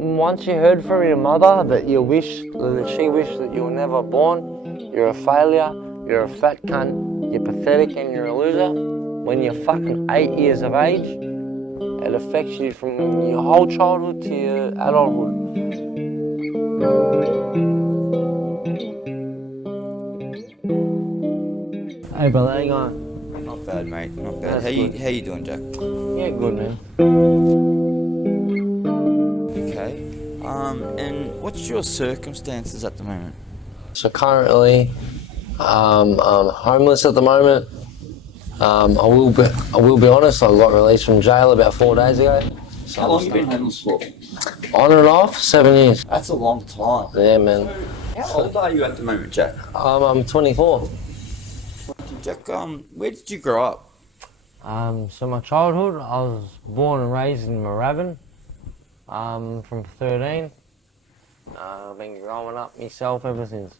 once you heard from your mother that she wished that you were never born, you're a failure, you're a fat cunt, you're pathetic and you're a loser, when you're fucking 8 years of age, it affects you from your whole childhood to your adulthood. Hey brother, how you going? Not bad, mate. Not bad. That's How good. you doing, Jack? Yeah, good man. Okay. And what's your circumstances at the moment? So currently, I'm homeless at the moment. I will be honest, I got released from jail about 4 days ago. So How long you been homeless for? On and off, 7 years. That's a long time. Yeah, man. How old are you at the moment, Jack? I'm 24. Jack, where did you grow up? So my childhood, I was born and raised in Moorabbin. From 13. I've been growing up myself ever since.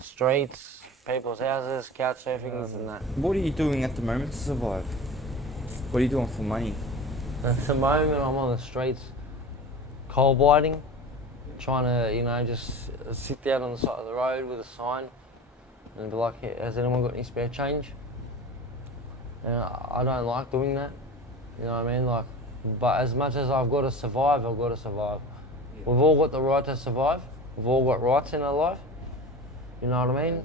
Streets, people's houses, couch surfing, this and that. What are you doing at the moment to survive? What are you doing for money? At the moment, I'm on the streets, coal biting, trying to, just sit down on the side of the road with a sign and be like, hey, has anyone got any spare change? And I don't like doing that, you know what I mean? But as much as I've got to survive, I've got to survive. Yeah. We've all got the right to survive. We've all got rights in our life. You know what I mean?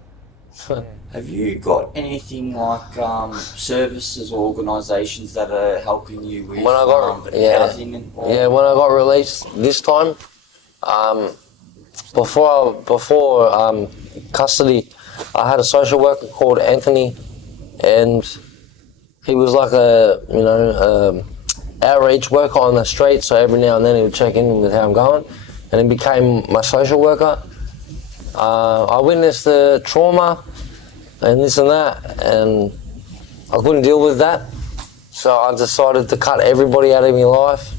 Yeah. Have you got anything like services or organisations that are helping you with housing? When I got released this time, before custody, I had a social worker called Anthony, and he was like a outreach worker on the street. So every now and then he would check in with how I'm going, and he became my social worker. I witnessed the trauma and this and that, and I couldn't deal with that. So I decided to cut everybody out of my life.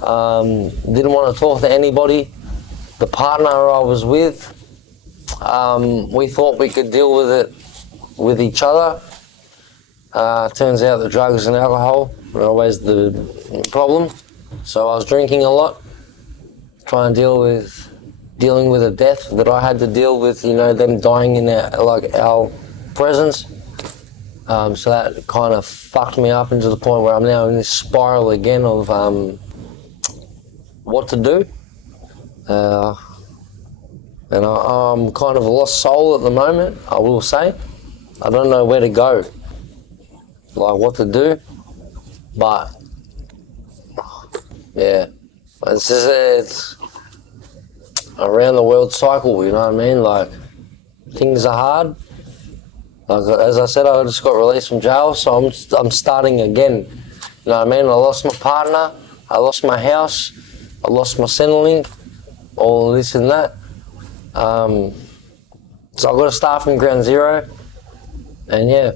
Didn't want to talk to anybody. The partner I was with, we thought we could deal with it with each other. Turns out the drugs and alcohol were always the problem. So I was drinking a lot, trying to dealing with a death that I had to deal with, them dying in our presence. So that kind of fucked me up into the point where I'm now in this spiral again of what to do. And I'm kind of a lost soul at the moment, I will say. I don't know where to go, like what to do, but yeah, it's around the world cycle, you know what I mean? Like, things are hard. Like, as I said, I just got released from jail, so I'm starting again. You know what I mean? I lost my partner, I lost my house, I lost my Centrelink, all this and that. So I've got to start from ground zero, and yeah.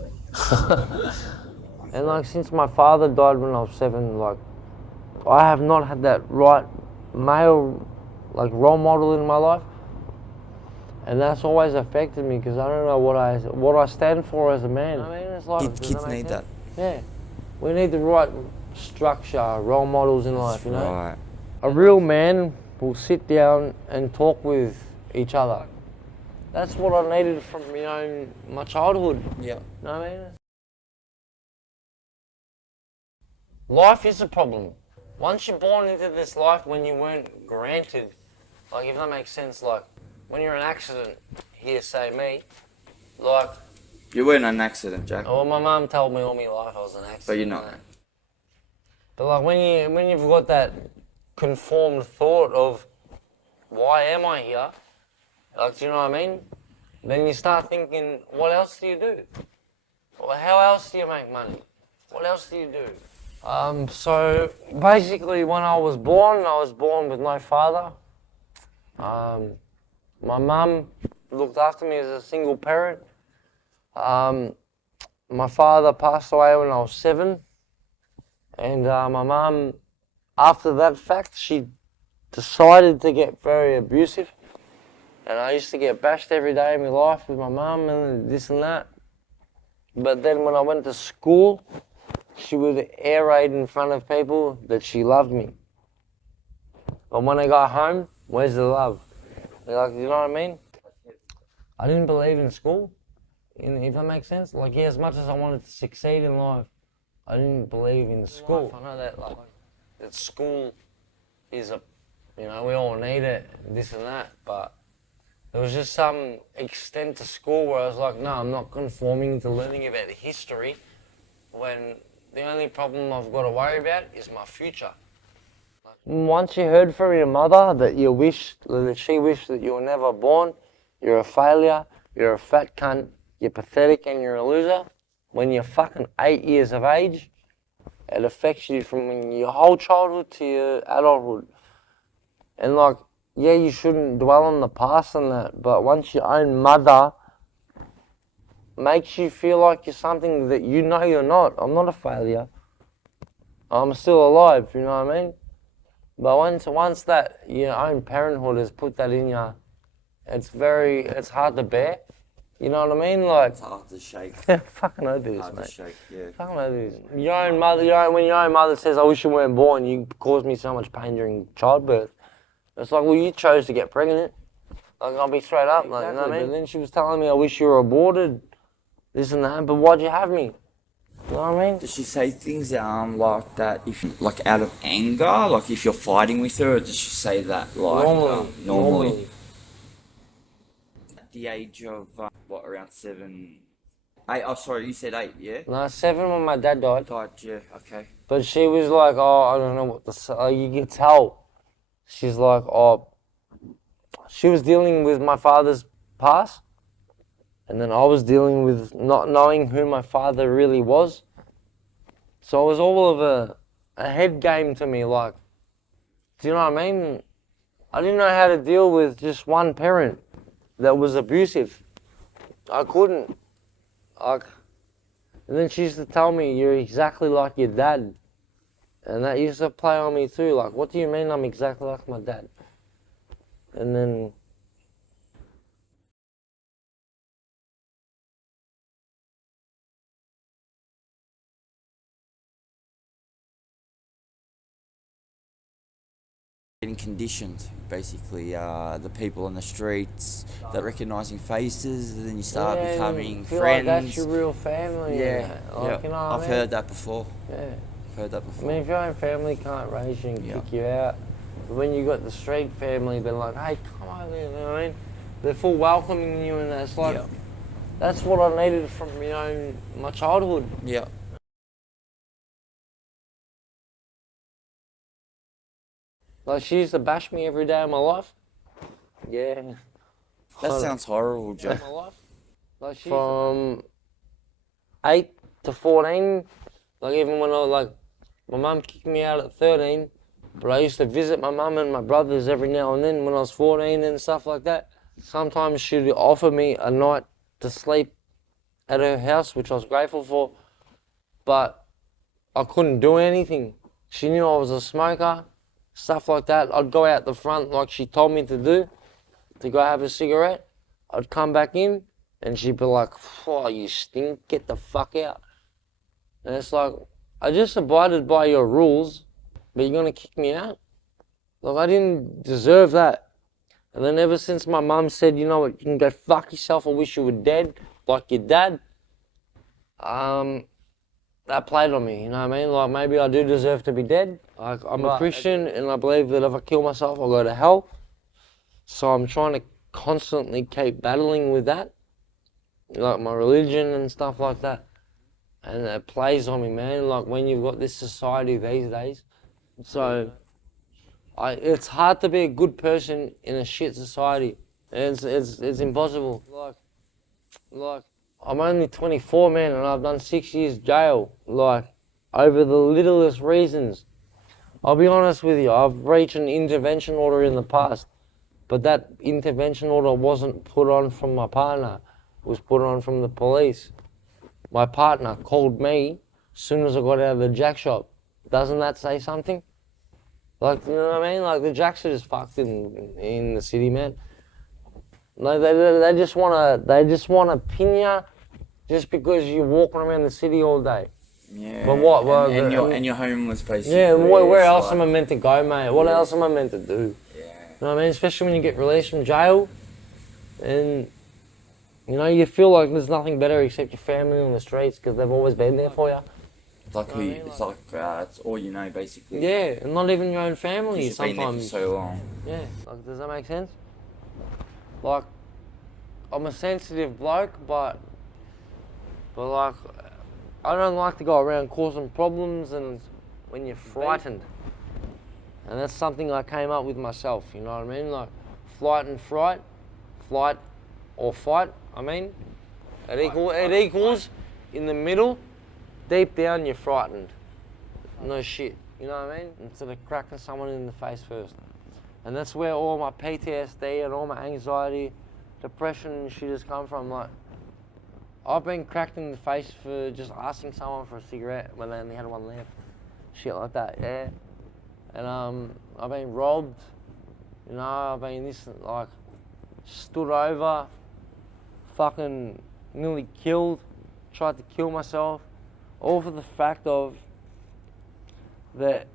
And since my father died when I was 7, I have not had that right male role model in my life, and that's always affected me because I don't know what I stand for as a man. I mean, it's kids need that. Yeah, we need the right structure, role models in life. Right. A real man will sit down and talk with each other. That's what I needed from my childhood. Yeah. You know what I mean? Life is a problem. Once you're born into this life when you weren't granted, if that makes sense, when you're an accident, here say me, You weren't an accident, Jack. well, my mum told me all my life I was an accident. But you're not. But when you've got that conformed thought of why am I here, do you know what I mean? Then you start thinking, what else do you do? Well, how else do you make money? What else do you do? So basically when I was born with no father. My mum looked after me as a single parent. My father passed away when I was 7. And my mum, after that fact, she decided to get very abusive. And I used to get bashed every day of my life with my mum and this and that. But then when I went to school, she would air raid in front of people that she loved me. But when I got home, where's the love? Like, you know what I mean? I didn't believe in school, if that makes sense. Like, yeah, as much as I wanted to succeed in life, I didn't believe in school. I know that, like, that school is a, you know, we all need it, this and that, but there was just some extent to school where I was like, no, I'm not conforming to learning about history when the only problem I've got to worry about is my future. Once you heard from your mother that she wished that you were never born, you're a failure, you're a fat cunt, you're pathetic and you're a loser, when you're fucking 8 years of age, it affects you from your whole childhood to your adulthood. And like, yeah, you shouldn't dwell on the past and that, but once your own mother makes you feel like you're something that you know you're not. I'm not a failure. I'm still alive, you know what I mean? But once that your own parenthood has put that in you, it's hard to bear. You know what I mean? Like, It's hard to shake. fucking know this, Hard mate. to shake, yeah. Fucking know this. Your own mother, when your own mother says, "I wish you weren't born," you caused me so much pain during childbirth. It's like, well, you chose to get pregnant. Like, I'll be straight up, like, you know what I mean? But then she was telling me, "I wish you were aborted, this and that." But why'd you have me? You know what I mean? Does she say things like that if like out of anger, like if you're fighting with her, or does she say that like normally? At the age of around 7, 8? Oh, sorry, you said 8, yeah. No, 7 when my dad died. Yeah, okay. But she was like, "Oh, I don't know what to say." You can tell. She's like, "Oh," she was dealing with my father's past, and then I was dealing with not knowing who my father really was. So it was all of a head game to me. Like, do you know what I mean? I didn't know how to deal with just one parent that was abusive. I couldn't. Like, and then she used to tell me, "You're exactly like your dad." And that used to play on me too. Like, what do you mean I'm exactly like my dad? And then Getting conditioned, basically. The people on the streets, that recognizing faces, and then you start becoming feel friends. like that's your real family. Yeah, like, you know what I've I mean? heard that before. Yeah. I've heard that I before. mean, if your own family can't raise you and kick you out, but when you got the street family, they're like, "Hey, come over," you know what I mean? They're full welcoming you, and that's like, that's what I needed from my childhood. Yeah. Like, she used to bash me every day of my life. Yeah. That sounds horrible, Joe. Like, from 8 to 14, like, even when I was like, my mum kicked me out at 13, but I used to visit my mum and my brothers every now and then when I was 14 and stuff like that. Sometimes she'd offer me a night to sleep at her house, which I was grateful for, but I couldn't do anything. She knew I was a smoker, stuff like that. I'd go out the front like she told me to do, to go have a cigarette. I'd come back in and she'd be like, "Oh, you stink, get the fuck out." And it's like, I just abided by your rules, but you're gonna kick me out? Like, I didn't deserve that. And then ever since my mum said, "You know what, you can go fuck yourself, I wish you were dead, like your dad," that played on me, you know what I mean? Like, maybe I do deserve to be dead. Like, I'm a Christian and I believe that if I kill myself, I'll go to hell. So I'm trying to constantly keep battling with that, like my religion and stuff like that. And it plays on me, man, like when you've got this society these days. So it's hard to be a good person in a shit society. It's impossible. Like I'm only 24, man, and I've done 6 years jail, like, over the littlest reasons. I'll be honest with you, I've reached an intervention order in the past, but that intervention order wasn't put on from my partner. It was put on from the police. My partner called me as soon as I got out of the jack shop. Doesn't that say something? Like, you know what I mean? Like, the jacks are just fucked in the city, man. Like, they just wanna pin you just because you're walking around the city all day. Yeah. But what? Well, and you're homeless basically. yeah, where It's else like- am I meant to go, mate? What Yeah. else am I meant to do? Yeah. You know what I mean? Especially when you get released from jail, and you know you feel like there's nothing better except your family on the streets because they've always been there for you. It's like You know what I mean? it's like it's all you know basically. Yeah, and not even your own family. You've been there for Sometimes. so long. Yeah, like does that make sense? Like, I'm a sensitive bloke, but like, I don't like to go around causing problems and when you're frightened. And that's something I came up with myself, you know what I mean? Like, flight and fright, flight or fight, I mean. It equals, in the middle, deep down you're frightened. No shit, you know what I mean? Instead of cracking someone in the face first. And that's where all my PTSD and all my anxiety, depression and shit has come from. Like, I've been cracked in the face for just asking someone for a cigarette when they only had one left. Shit like that, yeah. And I've been robbed, you know, I've been like, stood over, fucking nearly killed, tried to kill myself, all for the fact of that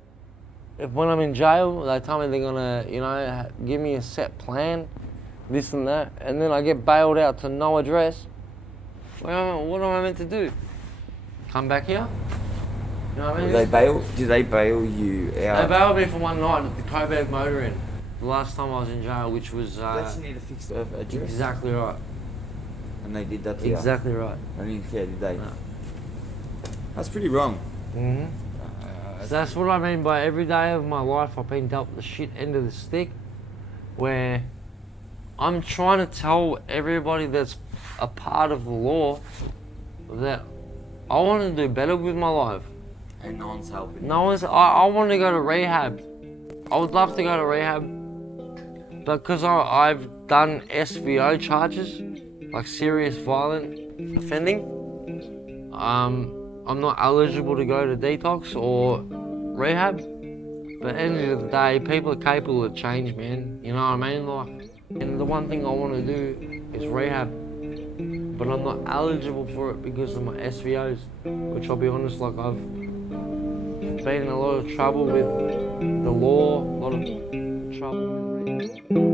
if when I'm in jail, they tell me they're gonna, you know, give me a set plan, this and that, and then I get bailed out to no address. Well, what am I meant to do? Come back here? You know what I mean? Did they bail you out? They bailed me for one night at the Coburg Motor Inn. The last time I was in jail, which was They need a fixed address. exactly right. And they did that to you. Exactly right. They didn't care, did they? No. That's pretty wrong. Mhm. That's what I mean by every day of my life I've been dealt the shit end of the stick, where I'm trying to tell everybody that's a part of the law that I want to do better with my life. And no one's helping. No one's. I want to go to rehab. I would love to go to rehab, but because I've done SVO charges, like serious violent offending, I'm not eligible to go to detox or rehab. But at the end of the day, people are capable of change, man. You know what I mean? Like, and the one thing I want to do is rehab, but I'm not eligible for it because of my SVOs, which I'll be honest, like I've been in a lot of trouble with the law, a lot of trouble with